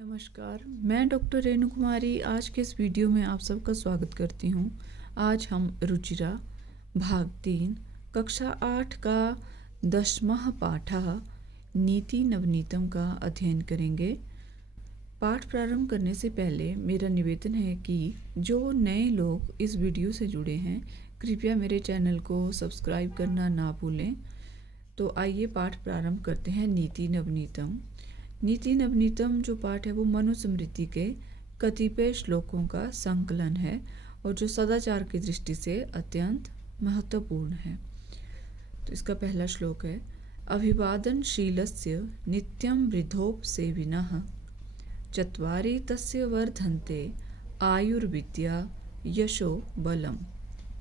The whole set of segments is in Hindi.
नमस्कार, मैं डॉक्टर रेणु कुमारी आज के इस वीडियो में आप सबका स्वागत करती हूँ। आज हम रुचिरा भाग 3 कक्षा 8 का 10वां पाठ नीति नवनीतम का अध्ययन करेंगे। पाठ प्रारंभ करने से पहले मेरा निवेदन है कि जो नए लोग इस वीडियो से जुड़े हैं कृपया मेरे चैनल को सब्सक्राइब करना ना भूलें। तो आइए पाठ प्रारंभ करते हैं। नीति नवनीतम। नीति नवनीतम जो पाठ है वो मनुस्मृति के कतिपय श्लोकों का संकलन है और जो सदाचार की दृष्टि से अत्यंत महत्वपूर्ण है। तो इसका पहला श्लोक है, अभिवादनशीलस्य नित्यं वृद्धोपसेविनः चत्वारि तस्य वर्धन्ते आयुर्विद्या यशो बलम।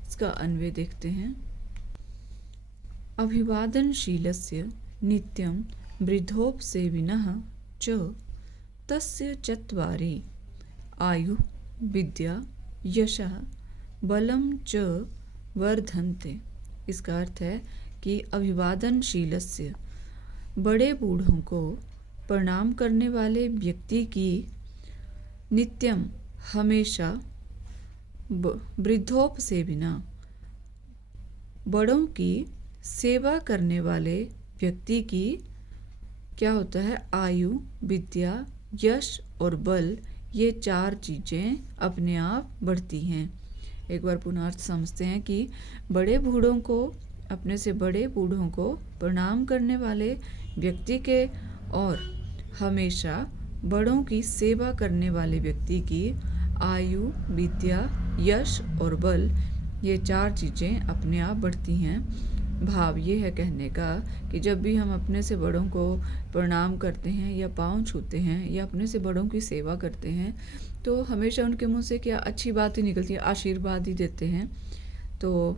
इसका अन्वय देखते हैं। अभिवादनशीलस्य नित्यं वृद्धोपसेविनः च तस्य चत्वारि आयु विद्या यशः बलम च वर्धन्ते। इसका अर्थ है कि अभिवादनशीलस्य बड़े बूढ़ों को प्रणाम करने वाले व्यक्ति की नित्यम हमेशा वृद्धोपसेविना बड़ों की सेवा करने वाले व्यक्ति की क्या होता है, आयु विद्या यश और बल, ये 4 चीज़ें अपने आप बढ़ती हैं। एक बार पुनर्थ समझते हैं कि बड़े बूढ़ों को, अपने से बड़े बूढ़ों को प्रणाम करने वाले व्यक्ति के और हमेशा बड़ों की सेवा करने वाले व्यक्ति की आयु विद्या यश और बल, ये 4 चीज़ें अपने आप बढ़ती हैं। भाव ये है कहने का कि जब भी हम अपने से बड़ों को प्रणाम करते हैं या पाँव छूते हैं या अपने से बड़ों की सेवा करते हैं तो हमेशा उनके मुंह से क्या अच्छी बात ही निकलती है, आशीर्वाद ही देते हैं। तो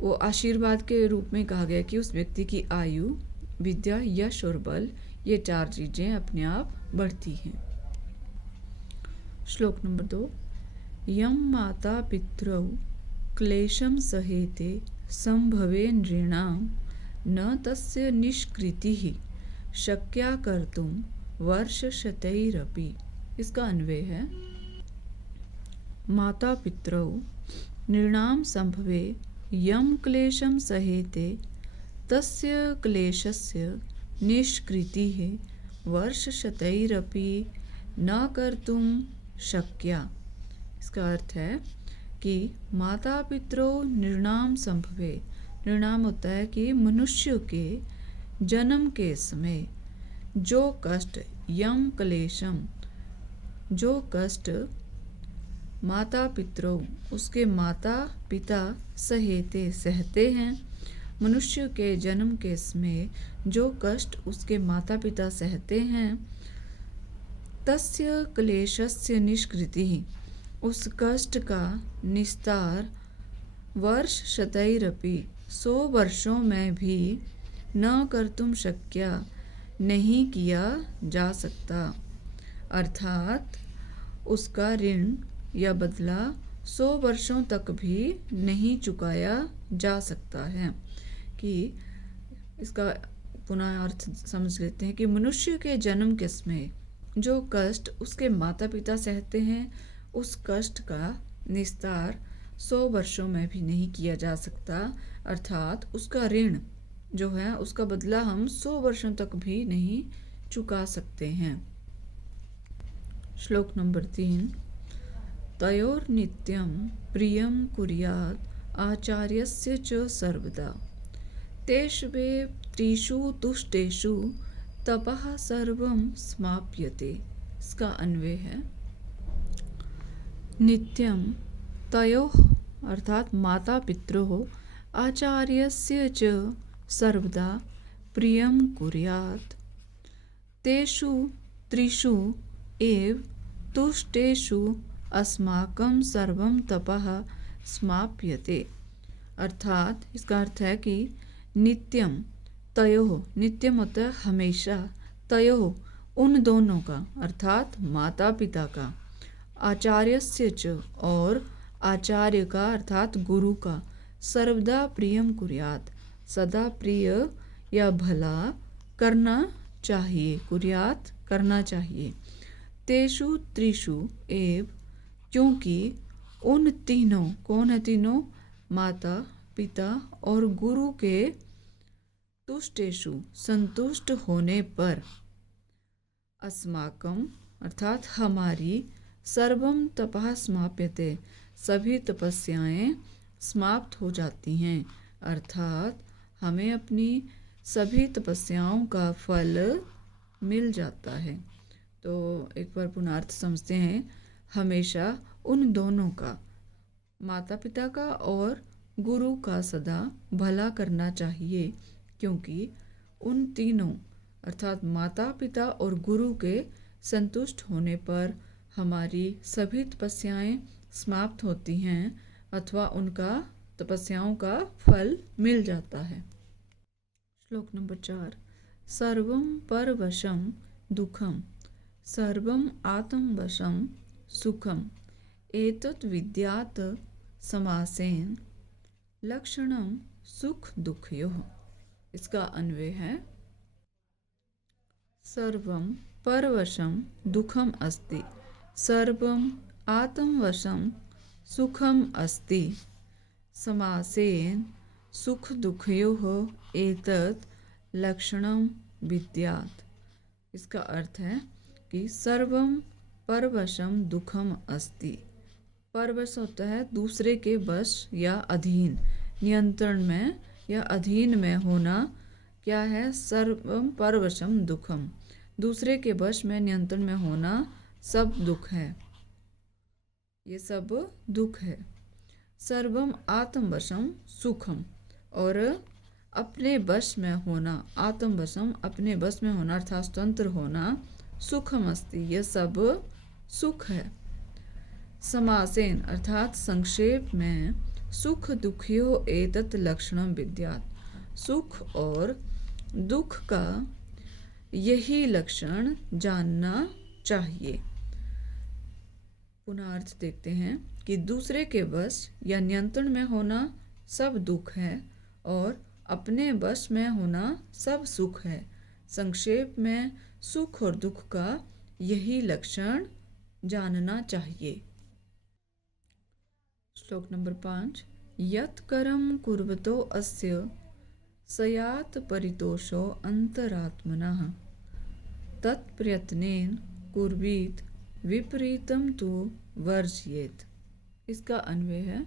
वो आशीर्वाद के रूप में कहा गया कि उस व्यक्ति की आयु विद्या यश और बल, ये 4 चीज़ें अपने आप बढ़ती हैं। श्लोक नंबर 2, यम माता पितरौ क्लेशम सहेते संभवे नृणाम न तस्य निष्कृतिः शक्या कर्तुम वर्षशतैरपि। इसका अन्वय है, माता पितरौ नृणाम संभवे यम क्लेशम सहेते तस्य क्लेशस्य निष्कृतिः वर्षशतैरपि न कर्तुम शक्या। इसका अर्थ है कि माता पितरों नृणाम संभवे, नृणाम होता है कि मनुष्य के जन्म के समय जो कष्ट, यम क्लेशम, जो कष्ट माता पितरों उसके माता पिता सहेते सहते हैं, मनुष्य के जन्म के समय जो कष्ट उसके माता पिता सहते हैं, तस्य क्लेशस्य निष्कृतिः, उस कष्ट का निस्तार वर्ष शतैरपि 100 वर्षों में भी न कर्तुम शक्या, नहीं किया जा सकता। अर्थात उसका ऋण या बदला 100 वर्षों तक भी नहीं चुकाया जा सकता है। कि इसका पुनः अर्थ समझ लेते हैं कि मनुष्य के जन्म के समय जो कष्ट उसके माता पिता सहते हैं, उस कष्ट का निस्तार 100 वर्षों में भी नहीं किया जा सकता। अर्थात उसका ऋण जो है उसका बदला हम 100 वर्षों तक भी नहीं चुका सकते हैं। श्लोक नंबर 3, तयोर नित्यं प्रियं कुर्यात् आचार्यस्य च सर्वदा तेष्वे त्रिषु तुष्टेषु तपः सर्वं समाप्यते। इसका अन्वय है, नित्यं तयोः अर्थात माता पितरोः आचार्यस्य च सर्वदा प्रियं कुर्यात् तेषु त्रिषु एव तुष्टेषु अस्माकं सर्वं तपः समाप्यते। अर्थात इसका अर्थ है कि नित्यम तयोः, नित्यम होता है हमेशा, तयोः उन दोनों का अर्थात माता पिता का, आचार्यस्य च और आचार्य का अर्थात गुरु का, सर्वदा प्रियम कुर्यात् सदा प्रिय या भला करना चाहिए, कुर्यात करना चाहिए। तेषु त्रिषु एव, क्योंकि उन तीनों, कौन है तीनों? माता पिता और गुरु के तुष्टेषु संतुष्ट होने पर, अस्माकम अर्थात हमारी, सर्वम तपः समाप्यते सभी तपस्याएं समाप्त हो जाती हैं, अर्थात हमें अपनी सभी तपस्याओं का फल मिल जाता है। तो एक बार पुनर्थ समझते हैं। हमेशा उन दोनों का, माता पिता का और गुरु का सदा भला करना चाहिए, क्योंकि उन तीनों अर्थात माता पिता और गुरु के संतुष्ट होने पर हमारी सभी तपस्याएं समाप्त होती हैं अथवा उनका तपस्याओं का फल मिल जाता है। श्लोक नंबर 4। सर्वं परवशं दुःखं सर्वं आत्मवशं सुखम एतत् विद्यात् समासेन लक्षणं सुख दुःखयोः। इसका अन्वय है, सर्वं परवशं दुःखम् अस्ति सर्वं आत्मवशं सुखम अस्ति समासेन सुख दुःखयोः एतत् लक्षणं विद्यात्। इसका अर्थ है कि सर्वं परवशं दुःखम अस्ति। परवश होता है दूसरे के वश या अधीन, नियंत्रण में या अधीन में होना। क्या है? सर्वम परवशम दुखम, दूसरे के वश में नियंत्रण में होना सब दुख है, ये सब दुख है। सर्वम आत्मवशम सुखम, और अपने वश में होना, आत्मवशम अपने वश में होना अर्थात स्वतंत्र होना, सुखम अस्ति यह सब सुख है। समासेन अर्थात संक्षेप में सुख दुखियो एतत् लक्षणम विद्यात्, सुख और दुख का यही लक्षण जानना चाहिए। पुनः अर्थ देखते हैं कि दूसरे के वश या नियंत्रण में होना सब दुख है और अपने वश में होना सब सुख है। संक्षेप में सुख और दुख का यही लक्षण जानना चाहिए। श्लोक नंबर 5। यत् कर्म कुर्वतो अस्य स्यात् परितोषो अंतरात्मनः तत्प्रयत्नेन कुर्वीत विपरीतम तु वर्जयेत्। इसका अन्वय है,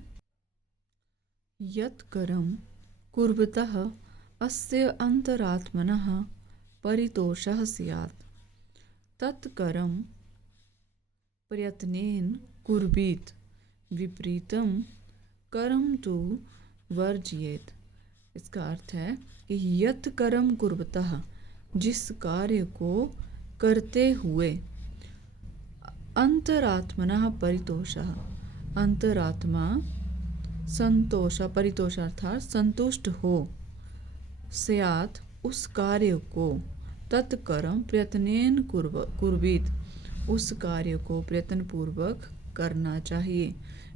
यत् कर्म कुर्वतः अस्य अंतरात्मनः परितोषः स्यात् तत् कर्म प्रयत्नेन कुर्वीत विपरीतम कर्म तु वर्जयेत्। इसका अर्थ है कि यत् कर्म कुर्वतः, जिस कार्य को करते हुए, अंतरात्मनः परितोषः, अंतरात्मा संतोष, परितोष अर्थात संतुष्ट हो, स्यात् उस कार्य को, तत्कर्म प्रयत्नेन कुर्वीत उस कार्य को प्रयत्न पूर्वक करना चाहिए।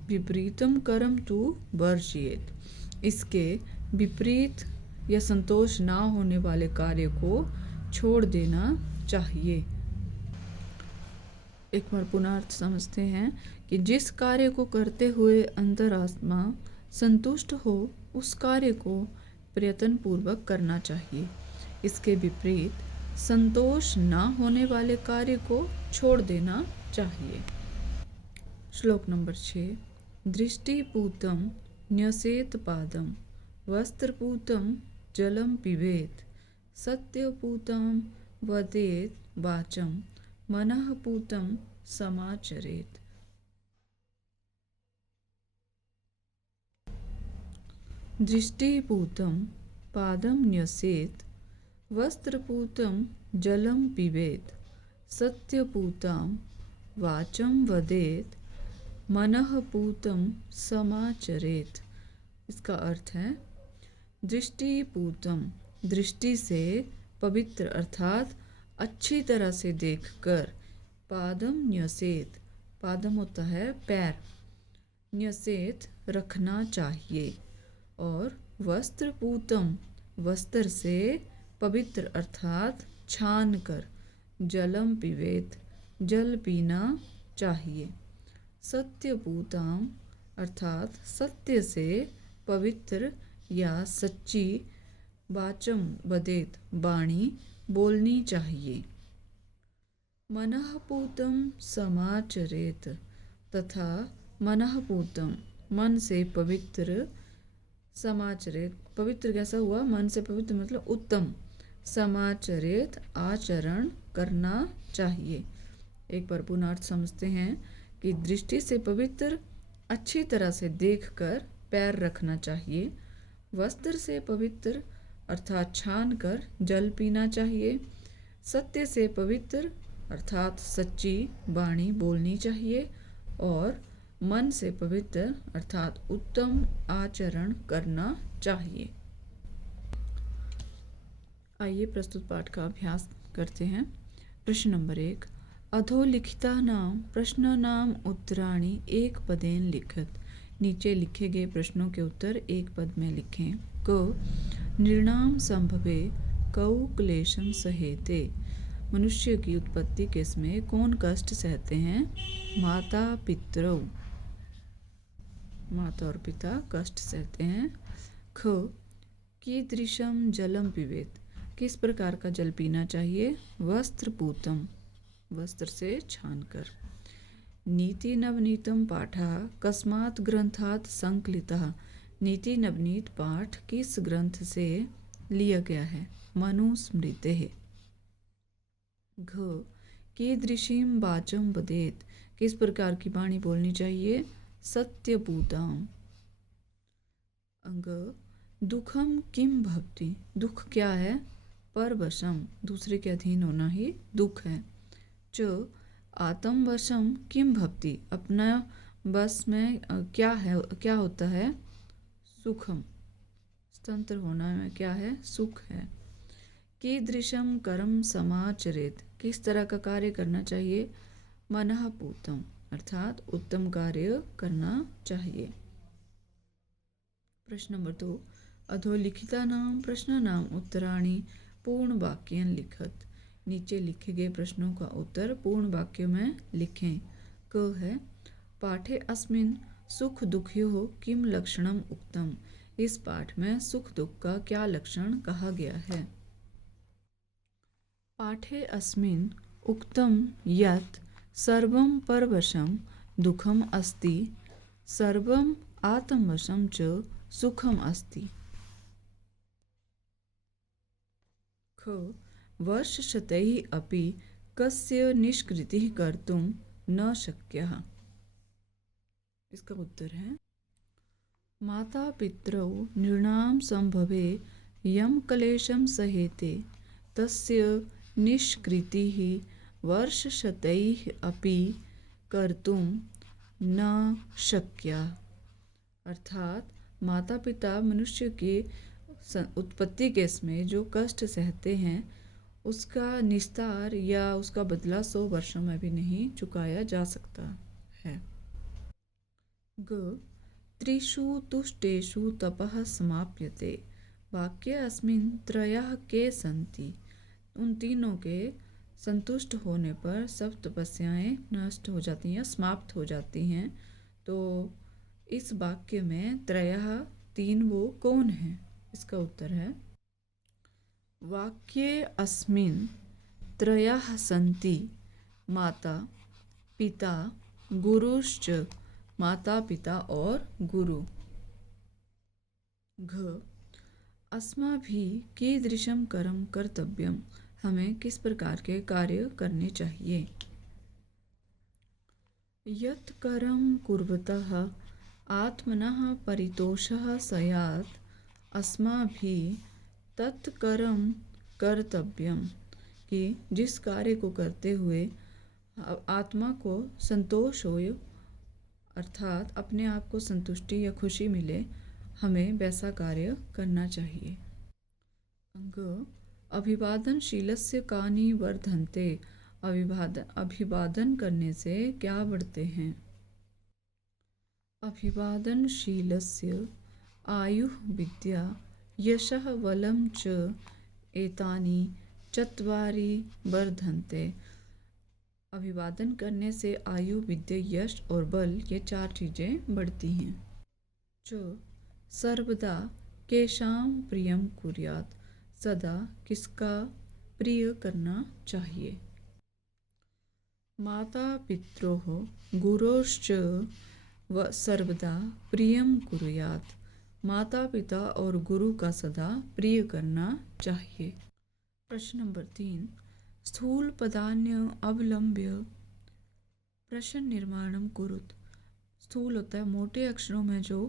विपरीतम कर्म तु वर्जयेत्, इसके विपरीत या संतोष ना होने वाले कार्य को छोड़ देना चाहिए। एक बार पुनः अर्थ समझते हैं कि जिस कार्य को करते हुए अंतरात्मा संतुष्ट हो, उस कार्य को प्रयत्न पूर्वक करना चाहिए। इसके विपरीत संतोष ना होने वाले कार्य को छोड़ देना चाहिए। श्लोक नंबर 6। दृष्टिपूतं न्यसेत पादं वस्त्रपूतं जलं पिबेत् सत्यपूतं वदेत् वाचं मनःपूतं समाचरेत्। दृष्टिपूतं पादं न्यसेत् वस्त्रपूतं जलं पिबेत् सत्यपूतं वाचं वदेत् मनःपूतं समाचरेत्। इसका अर्थ है, दृष्टिपूतम, दृष्टि से पवित्र अर्थात अच्छी तरह से देखकर, पादम न्यसेत, पादम होता है पैर, न्यसेत रखना चाहिए, और वस्त्रपूतम वस्त्र से पवित्र अर्थात छान कर, जलम पिबेत जल पीना चाहिए। सत्यपूताम अर्थात सत्य से पवित्र या सच्ची वाचम वदेत वाणी बोलनी चाहिए। मनःपूतं समाचरेत तथा मनःपूतं मन से पवित्र, समाचरेत पवित्र कैसा हुआ, मन से पवित्र मतलब उत्तम, समाचरेत आचरण करना चाहिए। एक बार पुनर्थ समझते हैं कि दृष्टि से पवित्र, अच्छी तरह से देखकर पैर रखना चाहिए। वस्त्र से पवित्र अर्थात छान कर जल पीना चाहिए। सत्य से पवित्र अर्थात सच्ची वाणी बोलनी चाहिए। और मन से पवित्र अर्थात उत्तम आचरण करना चाहिए। आइए प्रस्तुत पाठ का अभ्यास करते हैं। प्रश्न नंबर 1, अधोलिखितानां प्रश्नानाम् उत्तराणि एक पदेन लिखत। नीचे लिखे गए प्रश्नों के उत्तर एक पद में लिखें। क नृणां संभवे कौ क्लेशं सहेते। मनुष्य की उत्पत्ति के समय कौन कष्ट सहते हैं? माता पितरौ, माता और पिता कष्ट सहते हैं। ख कीदृशं जलम पिबेत। किस प्रकार का जल पीना चाहिए? वस्त्रपूतम, वस्त्र से छानकर। नीति नवनीतम पाठः कस्मात् ग्रंथात् संकलितः। नीति नवनीत पाठ किस ग्रंथ से लिया गया है? मनुस्मृतेः। घ कीदृशीं वाचं वदेत्। किस प्रकार की वाणी बोलनी चाहिए? सत्यपूताम्। अंग दुखम किम भवति। दुख क्या है? परवशम, दूसरे के अधीन होना ही दुख है। च आत्मवशम किम भवति। अपना बस में क्या है, क्या होता है? सुखम, स्वतंत्र होना में क्या है? सुख है। कीदृशम कर्म समाचरेत। किस तरह का कार्य करना चाहिए? मनःपूतम अर्थात उत्तम कार्य करना चाहिए। प्रश्न नंबर 2, अधोलिखितानां प्रश्नानाम् उत्तराणि पूर्ण वाक्येन लिखत। नीचे लिखे गए प्रश्नों का उत्तर पूर्ण वाक्य में लिखें। क है पाठे अस्मिन् सुख दुखयोः किम लक्षणम उक्तम। इस पाठ में सुख दुख का क्या लक्षण कहा गया है? पाठे अस्मिन् उक्तम यत् सर्वं परवशं दुखम अस्ति, सर्वं आत्मवशं च सुखम अस्ति। ख वर्षशतैः अपि कस्य निष्कृतिः कर्तुं न शक्यः। इसका उत्तर है माता पितरौ नृणां संभवे यं क्लेशं सहेते तस्य निष्कृतिः वर्षशतैः अपि कर्तुं न शक्या। अर्थात माता पिता मनुष्य के उत्पत्ति के समय जो कष्ट सहते हैं उसका निस्तार या उसका बदला 100 वर्षों में भी नहीं चुकाया जा सकता है। ग त्रिषु तुष्टेषु तपः समाप्यते। वाक्य अस्मिन् त्रयः के सन्ति। उन तीनों के संतुष्ट होने पर सब तपस्याएं नष्ट हो जाती हैं, समाप्त हो जाती हैं। तो इस वाक्य में त्रयः, तीन, वो कौन है? इसका उत्तर है वाक्ये अस्मिन् त्रयः सन्ति माता पिता गुरुश्च। माता पिता और गुरु। घ अस्माभिः कीदृशं कर्म कर्तव्यम। हमें किस प्रकार के कार्य करने चाहिए? यत् कर्म कुर्वतः आत्मनः परितोषः स्यात् अस्माभिः तत् कर्म कर्तव्यम। कि जिस कार्य को करते हुए आत्मा को संतोष हो अर्थात अपने आप को संतुष्टि या खुशी मिले, हमें वैसा कार्य करना चाहिए। अंग अभिवादनशीलस्य कानि वर्धन्ते। अभिवादन करने से क्या बढ़ते हैं? अभिवादनशीलस्य आयुः विद्या यशः बलं च एतानि चत्वारि वर्धन्ते। अभिवादन करने से आयु, विद्या, यश और बल, ये 4 चीज़ें बढ़ती हैं। च सर्वदा केषां प्रियं कुर्यात्, सदा किसका प्रिय करना चाहिए। माता पित्रोः गुरोश्च व सर्वदा प्रियं कुर्यात्, माता पिता और गुरु का सदा प्रिय करना चाहिए। प्रश्न नंबर 3, स्थूल पदान्य अवलंब्य प्रश्न निर्माणम कुरुत। स्थूल होता है मोटे अक्षरों में जो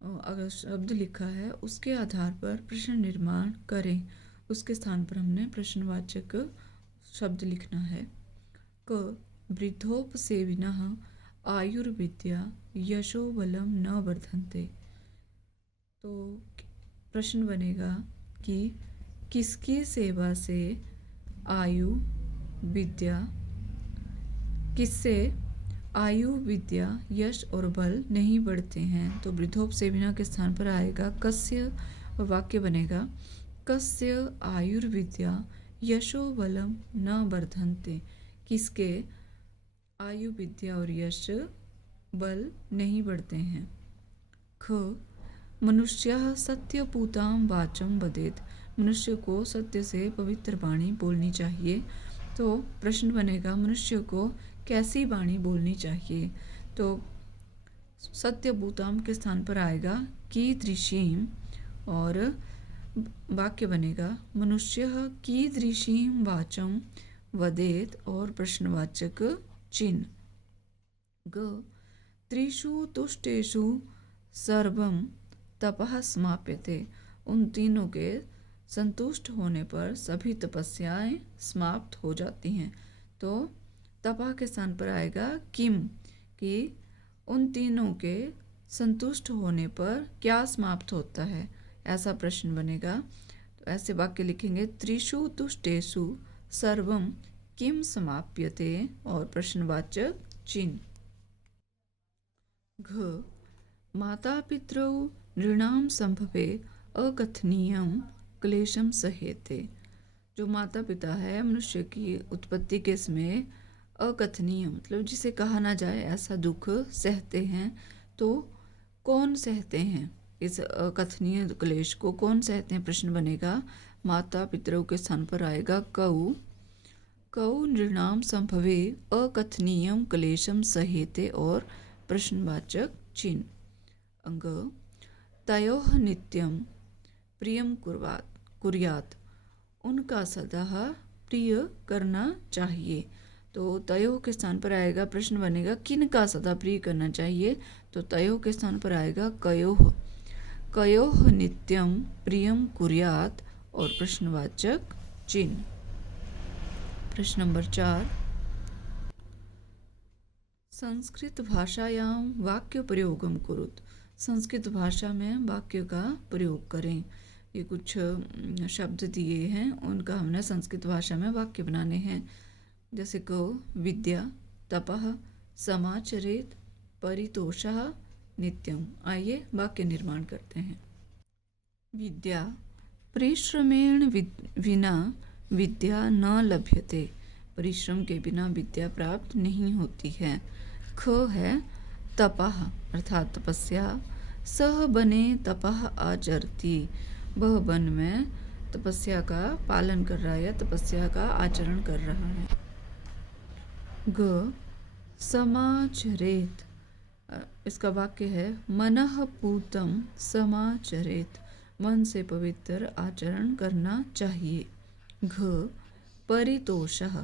अगर शब्द लिखा है उसके आधार पर प्रश्न निर्माण करें। उसके स्थान पर हमने प्रश्नवाचक शब्द लिखना है। क वृद्धोपसेविनः आयुर्विद्या यशो बलम न वर्धन्ते। तो प्रश्न बनेगा कि किसकी सेवा से आयु विद्या, किससे आयु, विद्या, यश और बल नहीं बढ़ते हैं। तो वृद्धोपसेविना के स्थान पर आएगा कस्य और वाक्य बनेगा कस्य आयुर्विद्या यशो बलम न वर्धन्ते। किसके आयु, विद्या और यश बल नहीं बढ़ते हैं। ख मनुष्यः सत्यपूतां वाचं वदेत्। मनुष्य को सत्य से पवित्र वाणी बोलनी चाहिए। तो प्रश्न बनेगा मनुष्य को कैसी वाणी बोलनी चाहिए। तो सत्यपूताम के स्थान पर आएगा कीदृशीं और वाक्य बनेगा मनुष्यः कीदृशीं वाचं वदेत् और प्रश्नवाचक चिन्ह। ग त्रिषु तुष्टेषु सर्वं तपः समाप्यते। उन तीनों के संतुष्ट होने पर सभी तपस्याएं समाप्त हो जाती हैं। तो तपः के स्थान पर आएगा किम, कि उन तीनों के संतुष्ट होने पर क्या समाप्त होता है, ऐसा प्रश्न बनेगा। तो ऐसे वाक्य लिखेंगे त्रिषु तुष्टेषु सर्वं किम समाप्यते और प्रश्नवाचक चिन्ह। घ माता पितरौ नृणां संभवे अकथनीयं क्लेशम सहेते। जो माता पिता है मनुष्य की उत्पत्ति के समय अकथनीय मतलब जिसे कहा ना जाए ऐसा दुख सहते हैं। तो कौन सहते हैं इस अकथनीय क्लेश को, कौन सहते हैं प्रश्न बनेगा माता पितरों के स्थान पर आएगा कौ। कौ नृणाम संभवे अकथनीयम क्लेशम सहेते और प्रश्नवाचक चिन्ह। अंग तयोः नित्यं प्रियम कुर्यात्। उनका सदा प्रिय करना चाहिए। तो तयोः के स्थान पर आएगा प्रश्न बनेगा किन का सदा प्रिय करना चाहिए। तो तयोः के स्थान पर आएगा कयोः। कयोः नित्यं प्रियम कुर्यात् और प्रश्नवाचक चिन्ह। प्रश्न नंबर 4, संस्कृत भाषायां वाक्य प्रयोगम कुरुत। संस्कृत भाषा में वाक्य का प्रयोग करें। ये कुछ शब्द दिए हैं उनका हमने संस्कृत भाषा में वाक्य बनाने हैं। जैसे को विद्या तपः समाचरेत परितोषः नित्यम। आइए वाक्य निर्माण करते हैं। विद्या परिश्रमेण विना विद्या न लभ्यते। परिश्रम के बिना विद्या प्राप्त नहीं होती है। ख है तपः अर्थात तपस्या। सह बने तपः आचरति। वह वन में तपस्या का पालन कर रहा है या तपस्या का आचरण कर रहा है। ग समाचरेत, इसका वाक्य है मनः पूतं समाचरेत। मन से पवित्र आचरण करना चाहिए। घ परितोषः,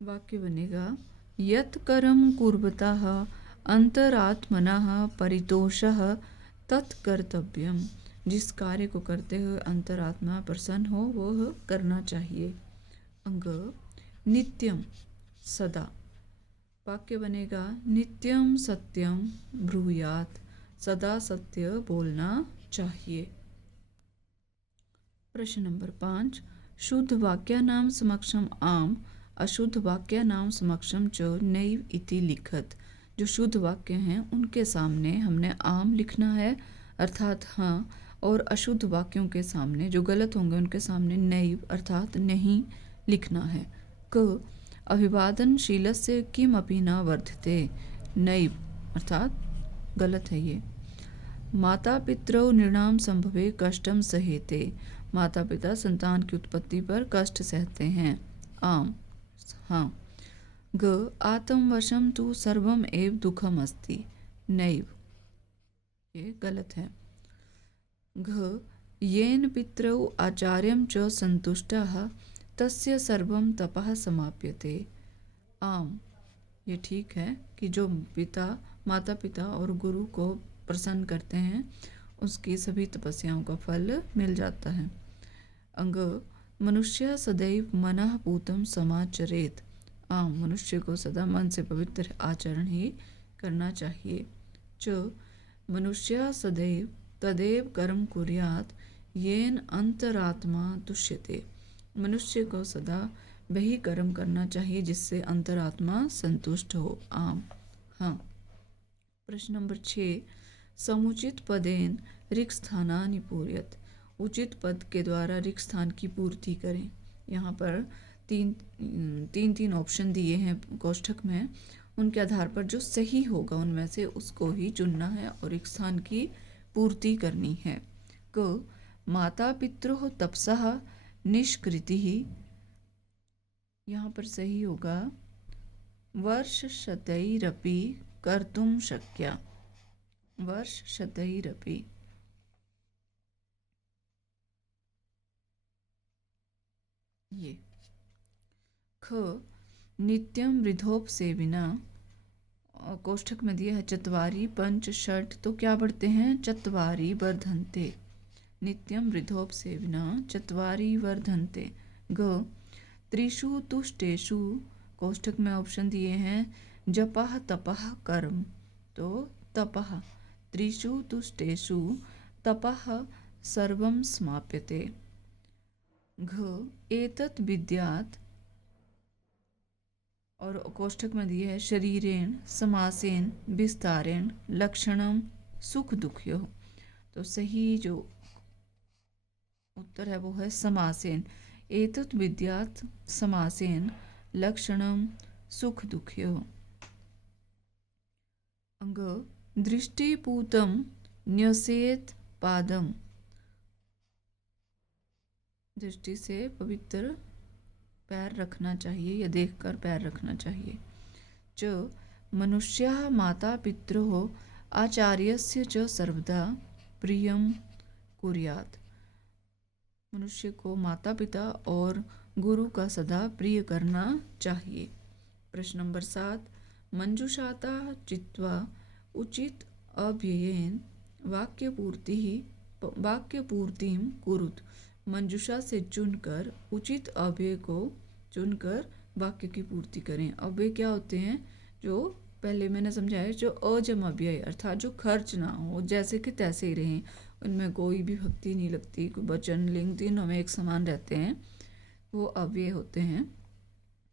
वाक्य बनेगा यत् कर्म कुर्वतः अंतरात्मनः परितोषः तत्कर्तव्यम। जिस कार्य को करते हुए अंतरात्मा प्रसन्न हो वह करना चाहिए। अंग नित्यम सदा, वाक्य बनेगा नित्यम सत्यम ब्रूयात्। सदा सत्य बोलना चाहिए। प्रश्न नंबर 5, शुद्ध वाक्यानां समक्षम आम अशुद्ध वाक्यानां समक्षम च नैव इति लिखत। जो शुद्ध वाक्य हैं उनके सामने हमने आम लिखना है अर्थात हाँ, और अशुद्ध वाक्यों के सामने जो गलत होंगे उनके सामने नैव अर्थात नहीं लिखना है। क अभिवादनशीलस्य किमपि न वर्धते, नैव अर्थात गलत है ये। माता पितरौ नृणाम संभवे कष्टम सहेते, माता पिता संतान की उत्पत्ति पर कष्ट सहते हैं, आम हाँ। ग आत्मवशम तु सर्वम एव दुखम अस्ति, नैव ये गलत है। घ येन पितरौ आचार्यं च संतुष्टाः तस्य सर्वं तपः समाप्यते, आम ये ठीक है कि जो माता पिता और गुरु को प्रसन्न करते हैं उसकी सभी तपस्याओं का फल मिल जाता है। अंग मनुष्य सदैव मनः पूतं समाचरेत, आम मनुष्य को सदा मन से पवित्र आचरण ही करना चाहिए। च मनुष्य सदैव तदेव कर्म कुर्यात् येन अंतरात्मा तुष्यते, मनुष्य को सदा वही कर्म करना चाहिए जिससे अंतरात्मा संतुष्ट हो, आम हाँ। प्रश्न नंबर 6 समुचित पदेन रिक्त स्थानानि पूरयत, उचित पद के द्वारा रिक्त स्थान की पूर्ति करें। यहाँ पर तीन ऑप्शन दिए हैं कोष्ठक में, उनके आधार पर जो सही होगा उनमें से उसको ही चुनना है और रिक्त स्थान की पूर्ति करनी है। क माता पितरोः तपसः निष्कृतिः, यहाँ पर सही होगा वर्षशतैरपि कर्तुं शक्या, वर्षशतैरपि। ये ख नित्यं वृद्धोपसेविना, कोष्ठक में दिया है चत्वारि पंच षट, तो क्या पढ़ते हैं चत्वारि वर्धन्ते, नित्यं वृद्धोपसेविना चत्वारि वर्धन्ते। ग त्रिषु तुष्टेषु, कोष्ठक में ऑप्शन दिए हैं जपः तपः कर्म, तो तपः, त्रिषु तुष्टेषु तपः सर्वं समाप्यते। घ एतत् विद्यात्, और कोष्ठक में दिए है शरीरेण समासेन विस्तारेण लक्षणम सुख दुख्यो, तो सही जो उत्तर है वो है समासेन, एतत् विद्यात् समासेन लक्षणम सुख दुख्यो। अंग दृष्टिपूतं न्यसेत पादम, दृष्टि से पवित्र पैर रखना चाहिए या देखकर पैर रखना चाहिए। च मनुष्यः माता पितरोः आचार्यस्य च सर्वदा प्रियं कुर्यात्, मनुष्य को माता पिता और गुरु का सदा प्रिय करना चाहिए। प्रश्न नंबर 7 मंजुषाता चित्वा उचित अव्ययेन वाक्यपूर्तिं कुरुत, मंजुषा से चुनकर उचित अव्यय को चुनकर वाक्य की पूर्ति करें। अव्यय क्या होते हैं, जो पहले मैंने समझाया, जो अजम अव्यय अर्थात जो खर्च ना हो, जैसे कि तैसे ही रहें, उनमें कोई भी भक्ति नहीं लगती, कोई वचन लिंग तीनों में एक समान रहते हैं, वो अव्यय होते हैं।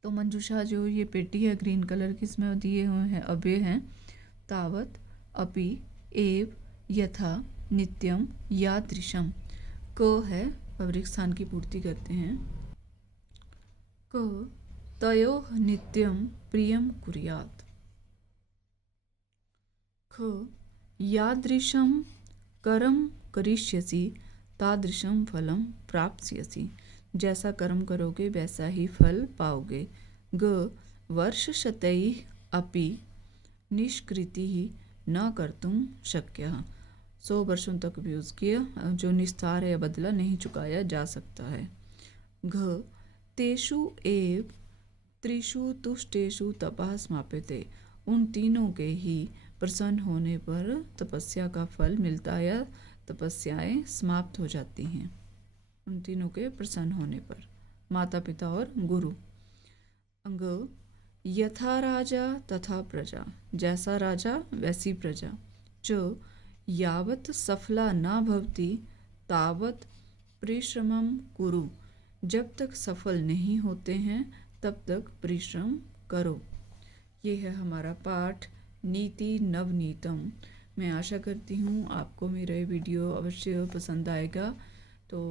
तो मंजुषा जो ये पेटी है ग्रीन कलर की, इसमें दिए हुए हैं अव्यय हैं तावत, अपि, एव, यथा, नित्यम, यादृशम। क है पब्लिक स्थान की पूर्ति करते हैं। क तयोः नित्यम प्रियम कुर्यात्। ख यादृशम कर्म करिष्यसि तादृशम फलम प्राप्स्यसि, जैसा कर्म करोगे वैसा ही फल पाओगे। ग वर्षशतैः अपि निष्कृतिः न कर्तुं शक्यः, 100 वर्षों तक भी उसकी जो निस्तार या बदला नहीं चुकाया जा सकता है। घ तेषु एव त्रिषु तुष्टेषु तपः समाप्यते, उन तीनों के ही प्रसन्न होने पर तपस्या का फल मिलता है या तपस्याएं समाप्त हो जाती हैं, उन तीनों के प्रसन्न होने पर, माता पिता और गुरु। अंग यथा राजा तथा प्रजा, जैसा राजा वैसी प्रजा। च यावत् सफला न भवति तावत् परिश्रमं कुरु, जब तक सफल नहीं होते हैं तब तक परिश्रम करो। ये है हमारा पाठ नीति नवनीतम। मैं आशा करती हूँ आपको मेरा वीडियो अवश्य पसंद आएगा। तो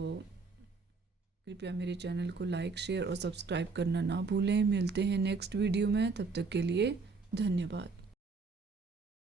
कृपया मेरे चैनल को लाइक, शेयर और सब्सक्राइब करना ना भूलें। मिलते हैं नेक्स्ट वीडियो में, तब तक के लिए धन्यवाद।